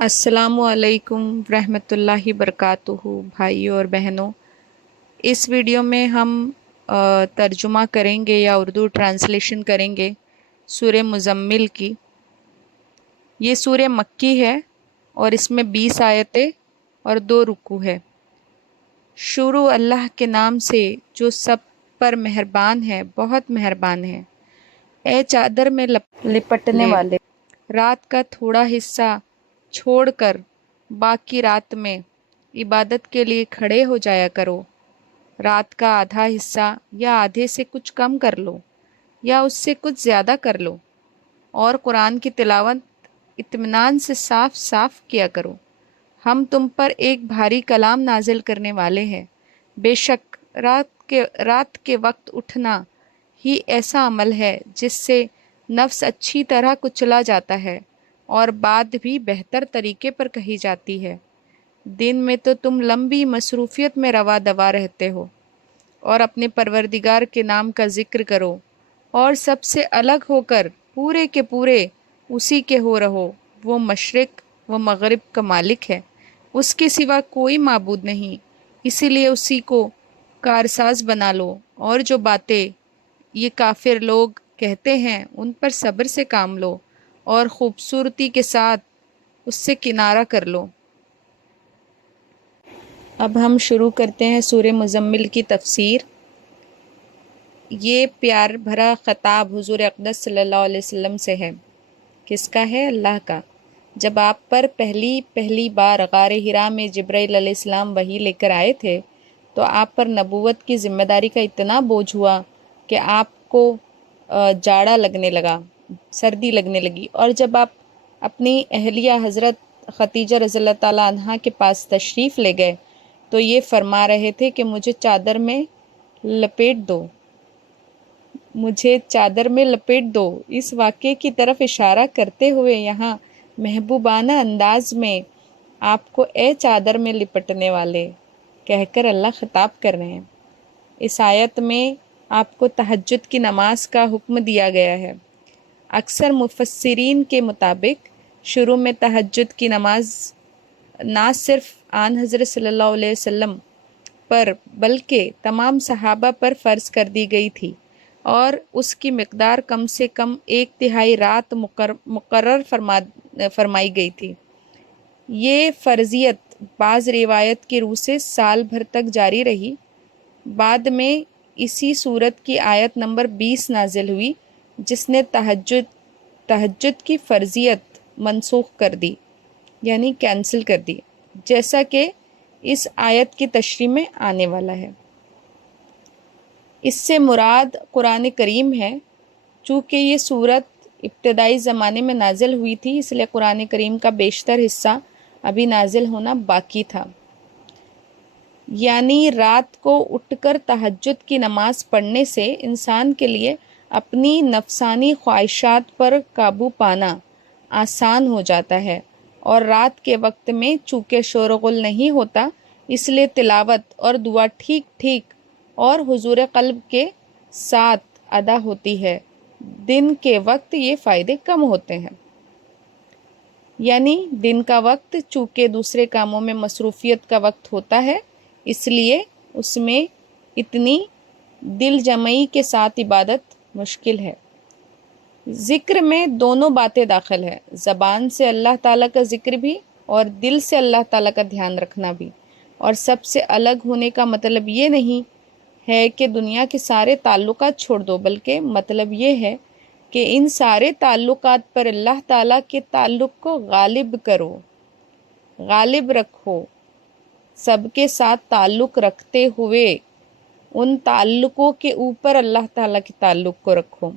السلام علیکم ورحمۃ اللہ وبرکاتہ بھائیوں اور بہنوں۔ اس ویڈیو میں ہم ترجمہ کریں گے یا اردو ٹرانسلیشن کریں گے سورہ مزمل کی۔ یہ سورہ مکی ہے اور اس میں 20 آیتیں اور 2 رکوع ہے۔ شروع اللہ کے نام سے جو سب پر مہربان ہے، بہت مہربان ہے۔ اے چادر میں لپٹنے والے، رات کا تھوڑا حصہ چھوڑ کر باقی رات میں عبادت کے لیے کھڑے ہو جایا کرو۔ رات کا آدھا حصہ یا آدھے سے کچھ کم کر لو یا اس سے کچھ زیادہ کر لو، اور قرآن کی تلاوت اطمینان سے صاف صاف کیا کرو۔ ہم تم پر ایک بھاری کلام نازل کرنے والے ہیں۔ بے شک رات کے وقت اٹھنا ہی ایسا عمل ہے جس سے نفس اچھی طرح کچلا جاتا ہے اور بات بھی بہتر طریقے پر کہی جاتی ہے۔ دن میں تو تم لمبی مصروفیت میں روا دوا رہتے ہو، اور اپنے پروردگار کے نام کا ذکر کرو اور سب سے الگ ہو کر پورے کے پورے اسی کے ہو رہو۔ وہ مشرق و مغرب کا مالک ہے، اس کے سوا کوئی معبود نہیں، اسی لیے اسی کو کارساز بنا لو، اور جو باتیں یہ کافر لوگ کہتے ہیں ان پر صبر سے کام لو اور خوبصورتی کے ساتھ اس سے کنارہ کر لو۔ اب ہم شروع کرتے ہیں سورہ مزمل کی تفسیر۔ یہ پیار بھرا خطاب حضور اقدس صلی اللہ علیہ وسلم سے ہے۔ کس کا ہے؟ اللہ کا۔ جب آپ پر پہلی بار غار حرا میں جبرائیل علیہ السلام وحی لے کر آئے تھے تو آپ پر نبوت کی ذمہ داری کا اتنا بوجھ ہوا کہ آپ کو جاڑا لگنے لگا، سردی لگنے لگی، اور جب آپ اپنی اہلیہ حضرت خدیجہ رضی اللہ تعالیٰ عنہا کے پاس تشریف لے گئے تو یہ فرما رہے تھے کہ مجھے چادر میں لپیٹ دو۔ اس واقعے کی طرف اشارہ کرتے ہوئے یہاں محبوبانہ انداز میں آپ کو اے چادر میں لپٹنے والے کہہ کر اللہ خطاب کر رہے ہیں۔ اس آیت میں آپ کو تہجد کی نماز کا حکم دیا گیا ہے۔ اکثر مفسرین کے مطابق شروع میں تہجد کی نماز نہ صرف آن حضرت صلی اللہ علیہ وسلم پر بلکہ تمام صحابہ پر فرض کر دی گئی تھی، اور اس کی مقدار کم سے کم 1/3 رات مقرر فرمائی گئی تھی۔ یہ فرضیت بعض روایت کی روح سے سال بھر تک جاری رہی۔ بعد میں اسی سورت کی آیت نمبر 20 نازل ہوئی جس نے تہجد کی فرضیت منسوخ کر دی، یعنی کینسل کر دی، جیسا کہ اس آیت کی تشریح میں آنے والا ہے۔ اس سے مراد قرآن کریم ہے۔ چونکہ یہ سورت ابتدائی زمانے میں نازل ہوئی تھی، اس لیے قرآن کریم کا بیشتر حصہ ابھی نازل ہونا باقی تھا۔ یعنی رات کو اٹھ کر تہجد کی نماز پڑھنے سے انسان کے لیے اپنی نفسانی خواہشات پر قابو پانا آسان ہو جاتا ہے، اور رات کے وقت میں چونکہ شور و غل نہیں ہوتا، اس لیے تلاوت اور دعا ٹھیک اور حضور قلب کے ساتھ ادا ہوتی ہے۔ دن کے وقت یہ فائدے کم ہوتے ہیں۔ یعنی دن کا وقت چونکہ دوسرے کاموں میں مصروفیت کا وقت ہوتا ہے، اس لیے اس میں اتنی دل جمعی کے ساتھ عبادت مشکل ہے۔ ذکر میں دونوں باتیں داخل ہے، زبان سے اللہ تعالیٰ کا ذکر بھی اور دل سے اللہ تعالیٰ کا دھیان رکھنا بھی۔ اور سب سے الگ ہونے کا مطلب یہ نہیں ہے کہ دنیا کے سارے تعلقات چھوڑ دو، بلکہ مطلب یہ ہے کہ ان سارے تعلقات پر اللہ تعالیٰ کے تعلق کو غالب رکھو۔ سب کے ساتھ تعلق رکھتے ہوئے ان تعلقوں کے اوپر اللہ تعالیٰ کے تعلق کو رکھو،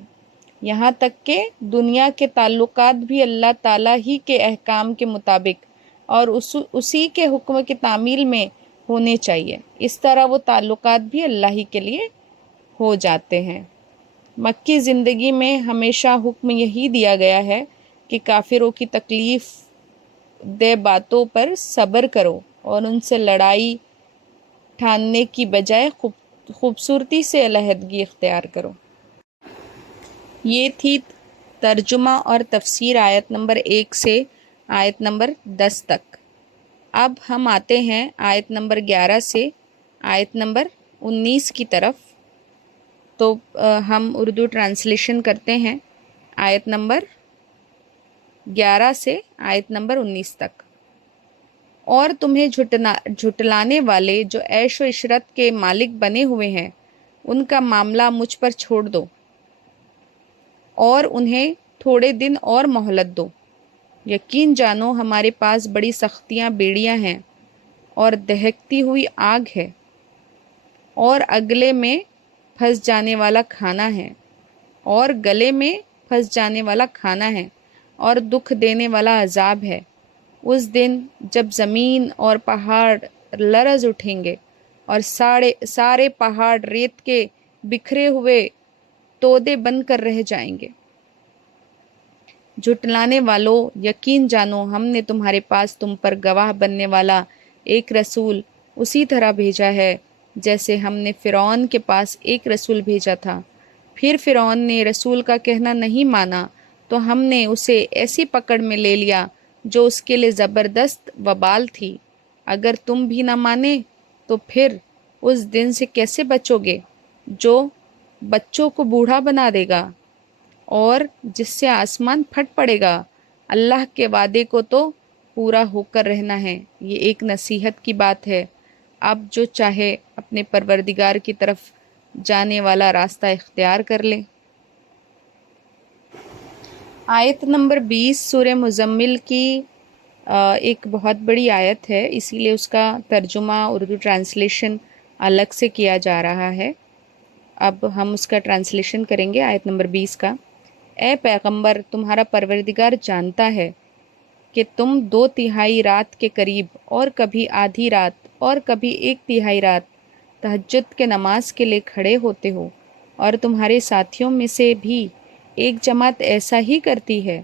یہاں تک کہ دنیا کے تعلقات بھی اللہ تعالیٰ ہی کے احکام کے مطابق اور اسی کے حکم کی تعمیل میں ہونے چاہیے۔ اس طرح وہ تعلقات بھی اللہ ہی کے لیے ہو جاتے ہیں۔ مکی زندگی میں ہمیشہ حکم یہی دیا گیا ہے کہ کافروں کی تکلیف دہ باتوں پر صبر کرو اور ان سے لڑائی ٹھاننے کی بجائے خوبصورتی سے علیحدگی اختیار کرو۔ یہ تھی ترجمہ اور تفسیر آیت نمبر 1 سے آیت نمبر 10 تک۔ اب ہم آتے ہیں آیت نمبر 11 سے آیت نمبر 19 کی طرف۔ تو ہم اردو ٹرانسلیشن کرتے ہیں آیت نمبر 11 سے آیت نمبر 19 تک۔ اور تمہیں جھٹلانے والے جو عیش و عشرت کے مالک بنے ہوئے ہیں ان کا معاملہ مجھ پر چھوڑ دو اور انہیں تھوڑے دن اور مہلت دو۔ یقین جانو ہمارے پاس بڑی سختیاں بیڑیاں ہیں اور دہکتی ہوئی آگ ہے، اور اگلے میں پھنس جانے والا کھانا ہے، اور گلے میں پھنس جانے والا کھانا ہے، اور دکھ دینے والا عذاب ہے۔ اس دن جب زمین اور پہاڑ لرز اٹھیں گے اور سارے پہاڑ ریت کے بکھرے ہوئے تودے بن کر رہ جائیں گے۔ جھٹلانے والوں، یقین جانو ہم نے تمہارے پاس تم پر گواہ بننے والا ایک رسول اسی طرح بھیجا ہے جیسے ہم نے فرعون کے پاس ایک رسول بھیجا تھا۔ پھر فرعون نے رسول کا کہنا نہیں مانا تو ہم نے اسے ایسی پکڑ میں لے لیا جو اس کے لیے زبردست وبال تھی۔ اگر تم بھی نہ مانے تو پھر اس دن سے کیسے بچو گے جو بچوں کو بوڑھا بنا دے گا اور جس سے آسمان پھٹ پڑے گا۔ اللہ کے وعدے کو تو پورا ہو کر رہنا ہے۔ یہ ایک نصیحت کی بات ہے۔ اب جو چاہے اپنے پروردگار کی طرف جانے والا راستہ اختیار کر لے۔ آیت نمبر 20 سورہ مزمل کی ایک بہت بڑی آیت ہے، اسی لیے اس کا ترجمہ اردو ٹرانسلیشن الگ سے کیا جا رہا ہے۔ اب ہم اس کا ٹرانسلیشن کریں گے آیت نمبر 20 کا۔ اے پیغمبر، تمہارا پروردگار جانتا ہے کہ تم 2/3 رات کے قریب اور کبھی آدھی رات اور کبھی 1/3 رات تہجد کے نماز کے لیے کھڑے ہوتے ہو، اور تمہارے ساتھیوں میں سے بھی ایک جماعت ایسا ہی کرتی ہے،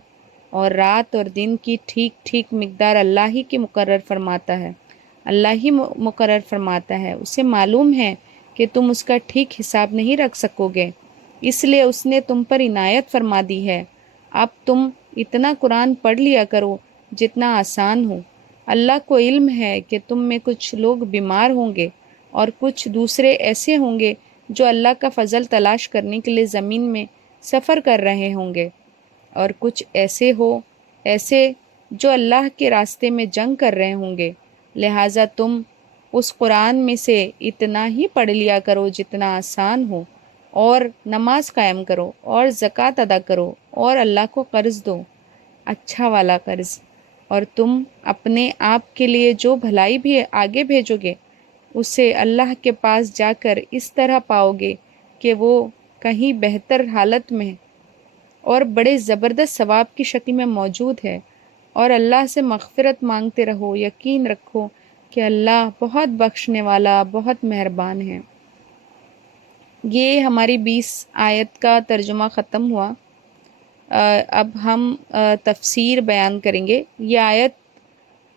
اور رات اور دن کی ٹھیک ٹھیک مقدار اللہ ہی کی مقرر فرماتا ہے۔ اللہ ہی مقرر فرماتا ہے، اسے معلوم ہے کہ تم اس کا ٹھیک حساب نہیں رکھ سکو گے، اس لیے اس نے تم پر عنایت فرما دی ہے۔ اب تم اتنا قرآن پڑھ لیا کرو جتنا آسان ہو۔ اللہ کو علم ہے کہ تم میں کچھ لوگ بیمار ہوں گے اور کچھ دوسرے ایسے ہوں گے جو اللہ کا فضل تلاش کرنے کے لیے زمین میں سفر کر رہے ہوں گے، اور کچھ ایسے جو اللہ کے راستے میں جنگ کر رہے ہوں گے۔ لہٰذا تم اس قرآن میں سے اتنا ہی پڑھ لیا کرو جتنا آسان ہو، اور نماز قائم کرو اور زکوٰۃ ادا کرو اور اللہ کو قرض دو، اچھا والا قرض، اور تم اپنے آپ کے لیے جو بھلائی بھی آگے بھیجو گے اسے اللہ کے پاس جا کر اس طرح پاؤ گے کہ وہ کہیں بہتر حالت میں اور بڑے زبردست ثواب کی شکل میں موجود ہے۔ اور اللہ سے مغفرت مانگتے رہو، یقین رکھو کہ اللہ بہت بخشنے والا، بہت مہربان ہے۔ یہ ہماری 20 آیت کا ترجمہ ختم ہوا۔ اب ہم تفسیر بیان کریں گے۔ یہ آیت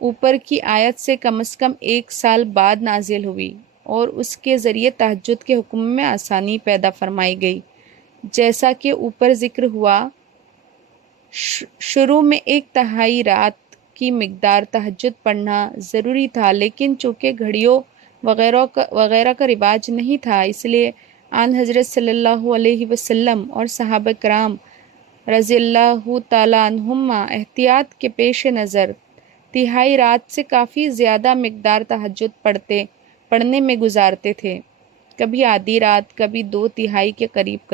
اوپر کی آیت سے کم از کم 1 سال بعد نازل ہوئی، اور اس کے ذریعے تہجد کے حکم میں آسانی پیدا فرمائی گئی۔ جیسا کہ اوپر ذکر ہوا، شروع میں 1/3 رات کی مقدار تہجد پڑھنا ضروری تھا، لیکن چونکہ گھڑیوں وغیرہ کا رواج نہیں تھا، اس لیے آن حضرت صلی اللہ علیہ وسلم اور صحابہ کرام رضی اللہ تعالیٰ عنہم احتیاط کے پیش نظر 1/3 رات سے کافی زیادہ مقدار تہجد پڑھنے میں گزارتے تھے، کبھی آدھی رات، کبھی 2/3 کے قریب۔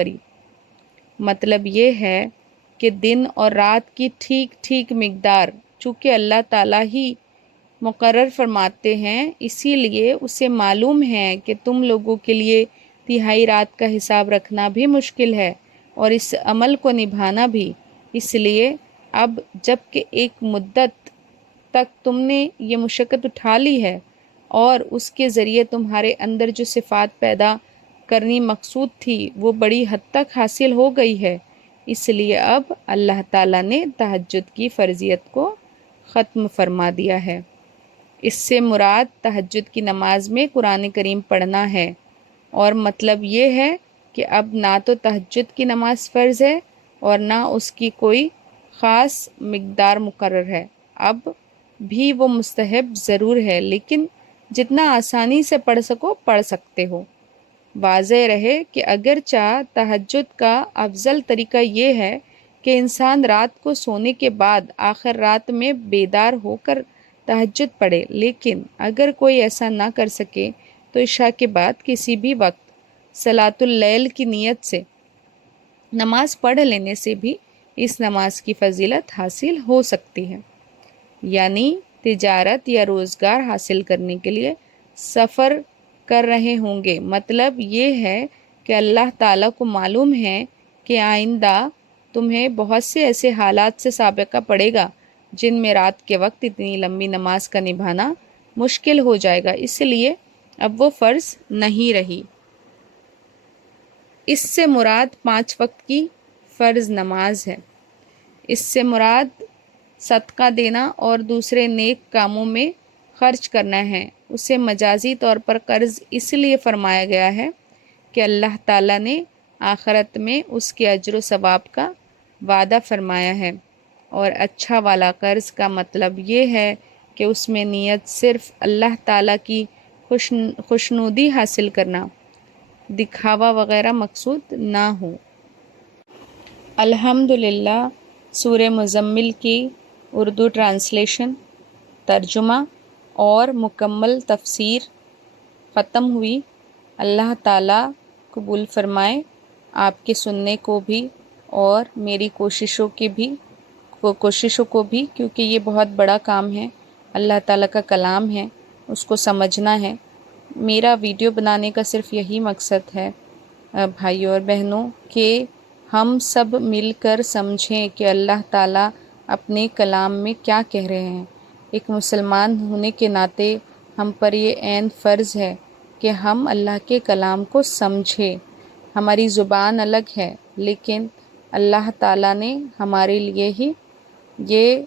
مطلب یہ ہے کہ دن اور رات کی ٹھیک ٹھیک مقدار چونکہ اللہ تعالیٰ ہی مقرر فرماتے ہیں، اسی لیے اسے معلوم ہے کہ تم لوگوں کے لیے 1/3 رات کا حساب رکھنا بھی مشکل ہے اور اس عمل کو نبھانا بھی۔ اس لیے اب جب کہ ایک مدت تک تم نے یہ مشقت اٹھا لی ہے اور اس کے ذریعے تمہارے اندر جو صفات پیدا کرنی مقصود تھی وہ بڑی حد تک حاصل ہو گئی ہے، اس لیے اب اللہ تعالیٰ نے تہجد کی فرضیت کو ختم فرما دیا ہے۔ اس سے مراد تہجد کی نماز میں قرآن کریم پڑھنا ہے، اور مطلب یہ ہے کہ اب نہ تو تہجد کی نماز فرض ہے اور نہ اس کی کوئی خاص مقدار مقرر ہے۔ اب بھی وہ مستحب ضرور ہے، لیکن جتنا آسانی سے پڑھ سکو پڑھ سکتے ہو۔ واضح رہے کہ اگرچہ تہجد کا افضل طریقہ یہ ہے کہ انسان رات کو سونے کے بعد آخر رات میں بیدار ہو کر تہجد پڑھے، لیکن اگر کوئی ایسا نہ کر سکے تو عشاء کے بعد کسی بھی وقت صلاۃ اللیل کی نیت سے نماز پڑھ لینے سے بھی اس نماز کی فضیلت حاصل ہو سکتی ہے۔ یعنی تجارت یا روزگار حاصل کرنے کے لیے سفر کر رہے ہوں گے، مطلب یہ ہے کہ اللہ تعالیٰ کو معلوم ہے کہ آئندہ تمہیں بہت سے ایسے حالات سے سابقہ پڑے گا جن میں رات کے وقت اتنی لمبی نماز کا نبھانا مشکل ہو جائے گا، اس لیے اب وہ فرض نہیں رہی۔ اس سے مراد 5 وقت کی فرض نماز ہے۔ اس سے مراد صدقہ دینا اور دوسرے نیک کاموں میں خرچ کرنا ہے۔ اسے مجازی طور پر قرض اس لیے فرمایا گیا ہے کہ اللہ تعالیٰ نے آخرت میں اس کے اجر و ثواب کا وعدہ فرمایا ہے، اور اچھا والا قرض کا مطلب یہ ہے کہ اس میں نیت صرف اللہ تعالیٰ کی خوشنودی حاصل کرنا، دکھاوا وغیرہ مقصود نہ ہو۔ الحمدللہ سورہ مزمل کی اردو ٹرانسلیشن، ترجمہ اور مکمل تفسیر ختم ہوئی۔ اللہ تعالیٰ قبول فرمائے آپ کے سننے کو بھی اور میری کوششوں کو بھی، کیونکہ یہ بہت بڑا کام ہے، اللہ تعالیٰ کا کلام ہے، اس کو سمجھنا ہے۔ میرا ویڈیو بنانے کا صرف یہی مقصد ہے بھائیوں اور بہنوں، کہ ہم سب مل کر سمجھیں کہ اللہ تعالیٰ اپنے کلام میں کیا کہہ رہے ہیں۔ ایک مسلمان ہونے کے ناطے ہم پر یہ عین فرض ہے کہ ہم اللہ کے کلام کو سمجھیں۔ ہماری زبان الگ ہے، لیکن اللہ تعالیٰ نے ہمارے لیے ہی یہ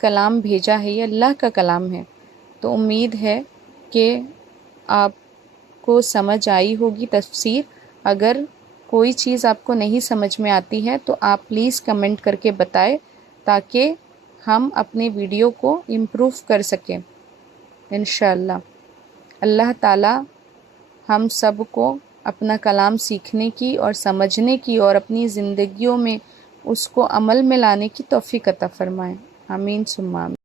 کلام بھیجا ہے، یہ اللہ کا کلام ہے۔ تو امید ہے کہ آپ کو سمجھ آئی ہوگی تفسیر۔ اگر کوئی چیز آپ کو نہیں سمجھ میں آتی ہے تو آپ پلیز کمنٹ کر کے بتائیں، تاکہ ہم اپنے ویڈیو کو امپروو کر سکیں انشاءاللہ۔ اللہ تعالیٰ ہم سب کو اپنا کلام سیکھنے کی اور سمجھنے کی اور اپنی زندگیوں میں اس کو عمل میں لانے کی توفیق عطا فرمائے۔ آمین ثم آمین۔